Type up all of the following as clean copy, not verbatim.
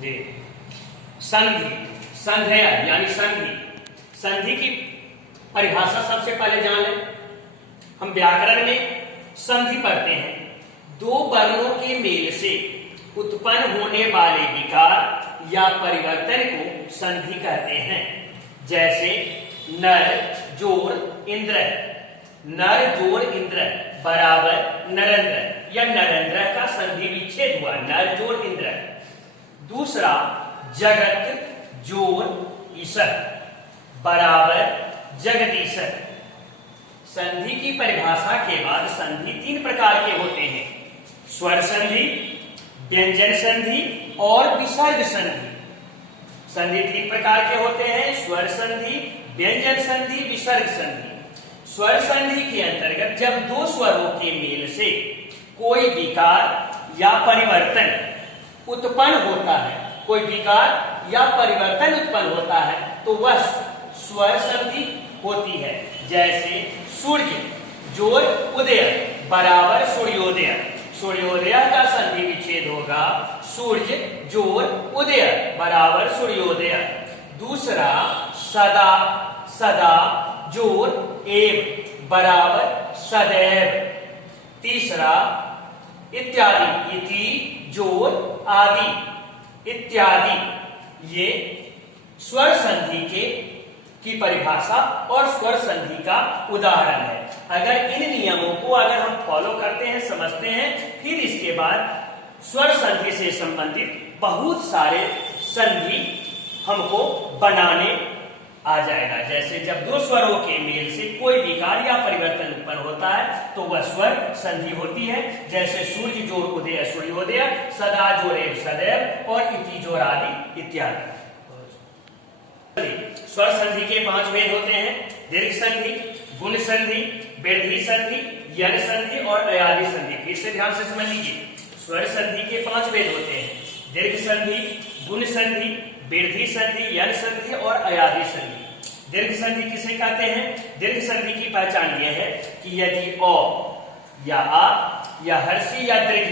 जी। संधि, संधेय यानी संधि। संधि की परिभाषा सबसे पहले जान लें। हम व्याकरण में संधि पढ़ते हैं। दो वर्णों के मेल से उत्पन्न होने वाले विकार या परिवर्तन को संधि कहते हैं। जैसे नर जोड़ इंद्र, नर जोड़ इंद्र बराबर नरेंद्र या नरेंद्र का संधि विच्छेद हुआ, नर जोड़ इंद्र। दूसरा जगत जोड़ ईश्वर बराबर जगदीश्वर। संधि की परिभाषा के बाद संधि तीन प्रकार के होते हैं: स्वर संधि, व्यंजन संधि और विसर्ग संधि। संधि तीन प्रकार के होते हैं: स्वर संधि, व्यंजन संधि, विसर्ग संधि। स्वर संधि के अंतर्गत जब दो स्वरों के मेल से कोई विकार या परिवर्तन उत्पन्न होता है, कोई विकार या परिवर्तन उत्पन्न होता है तो वह स्वर संधि होती है। जैसे सूर्य जोड़ उदय बराबर सूर्योदय, सूर्योदय का संधि विच्छेद होगा सूर्य जोड़ उदय बराबर सूर्योदय। दूसरा सदा, सदा जोड़ एव बराबर सदैव। तीसरा इत्यादि, इति जोड़ आदि इत्यादि। ये स्वर संधि की परिभाषा और स्वर संधि का उदाहरण है। अगर इन नियमों को अगर हम फॉलो करते हैं, समझते हैं, फिर इसके बाद स्वर संधि से संबंधित बहुत सारे संधि हमको बनाने आ जाएगा। जैसे जब दो स्वरों के मेल से कोई विकार या परिवर्तन उत्पन्न होता है तो वह स्वर संधि होती है। जैसे सूर्य जोड़ उदय सूर्योदय, सदा जोड़ एव सदैव और इति जोड़ आदि इत्यादि। स्वर संधि के 5 भेद होते हैं: दीर्घ संधि, गुण संधि, वृद्धि संधि, यण संधि और अयादि संधि। फिर से ध्यान से समझ लीजिए। स्वर संधि के 5 भेद होते हैं: दीर्घ संधि, गुण संधि, वृद्धि संधि, यण संधि और अयादि संधि। दीर्घ संधि किसे कहते हैं? दीर्घ संधि की पहचान यह है कि यदि अ या आ या हर्षी या दीर्घ,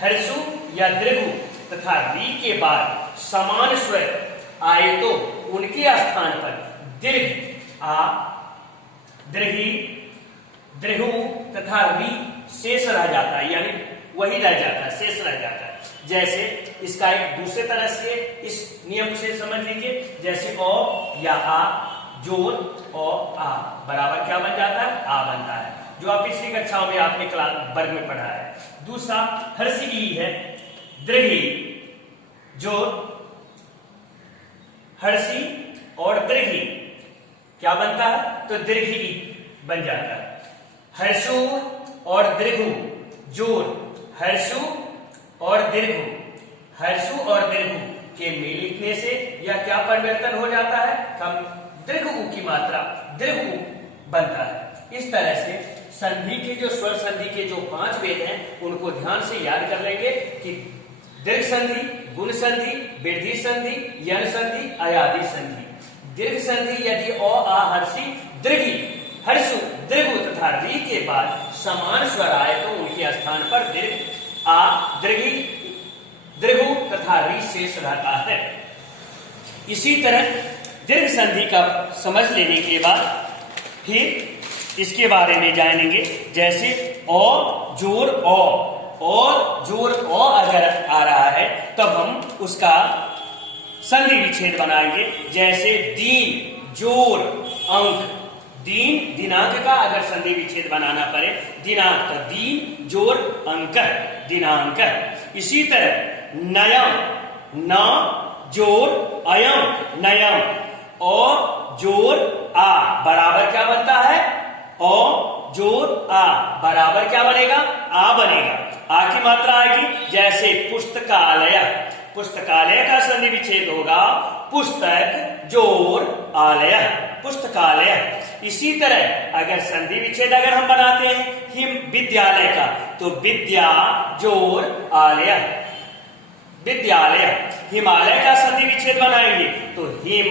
हर्षु या दीर्घु तथा री के बाद समान स्वर आए तो उनके स्थान पर दीर्घ आ, दीर्घी, दीर्घु तथा री शेष रह जाता है, यानी वही रह जाता है, शेष रह जाता है। जैसे इसका एक दूसरे तरह से इस नियम से समझ लीजिए। जैसे अ या आ जोड़ अ आ बराबर क्या बन जाता है? आ बनता है, जो आप पिछली कक्षाओं में आपने क्लास वर्ग में पढ़ा है। दूसरा हर्षी ई है, दीर्घी जोड़ हर्षी और दीर्घी क्या बनता है? तो दीर्घी बन जाता है। हर्षु और दीर्घु जोड़ हर्षु और दीर्घु, हर्षु और दीर्घु के मिलने से यह क्या परिवर्तन हो जाता है? कम दीर्घ उ की मात्रा दीर्घ उ बनता है। इस तरह से संधि के जो स्वर संधि के जो 5 भेद हैं उनको ध्यान से याद कर लेंगे कि दीर्घ संधि, गुण संधि, वृद्धि संधि, यण संधि, अयादि संधि। दीर्घ संधि यदि अ आ हर्षी दीर्घी, हर्षु, दीर्घु तथा री के बाद समान स्वर आए तो उनके स्थान पर दीर्घ आ, दीर्घी, दीर्घु तथा री शेष रहता है। इसी तरह दीर्घ संधि का समझ लेने के बाद फिर इसके बारे में जानेंगे। जैसे अ जोड़ अ और जोड़ अ अगर आ रहा है तब हम उसका संधि विच्छेद बनाएंगे। जैसे दीन जोड़ अंक, दीन दिनांक का अगर संधि विच्छेद बनाना पड़े, दिनांक तो दीन जोड़ अंक दिनांक। इसी तरह नयम, न जोड़ अयम नयम, अ जोड़ आ बराबर क्या बनता है? अ जोड़ आ बराबर क्या बनेगा? आ बनेगा। आ की मात्रा आएगी। जैसे पुस्तकालय, पुस्तकालय का संधि विच्छेद होगा पुस्तक जोड़ आलय, पुस्तकालय। इसी तरह अगर संधि विच्छेद अगर हम बनाते हैं हिम विद्यालय का तो विद्या जोड़ आलय, विद्यालय। हिमालय का संधि विच्छेद बनाएंगे तो हिम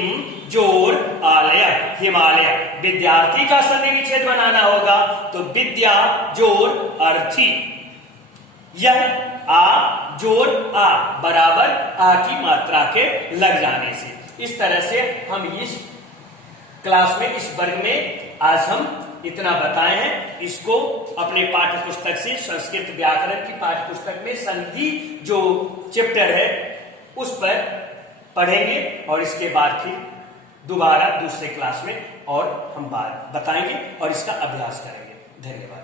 जोड़ आलय, हिमालय। विद्यार्थी का संधि विच्छेद बनाना होगा तो विद्या जोड़ अर्थी। यह आ जोड़ आ बराबर आ की मात्रा के लग जाने से। इस तरह से हम इस क्लास में, इस वर्ग में आज हम इतना बताए हैं। इसको अपने पाठ्य पुस्तक से, संस्कृत व्याकरण की पाठ्य पुस्तक में संधि जो चैप्टर है उस पर पढ़ेंगे और इसके बाद फिर दोबारा दूसरे क्लास में और हम बात बताएंगे और इसका अभ्यास करेंगे। धन्यवाद।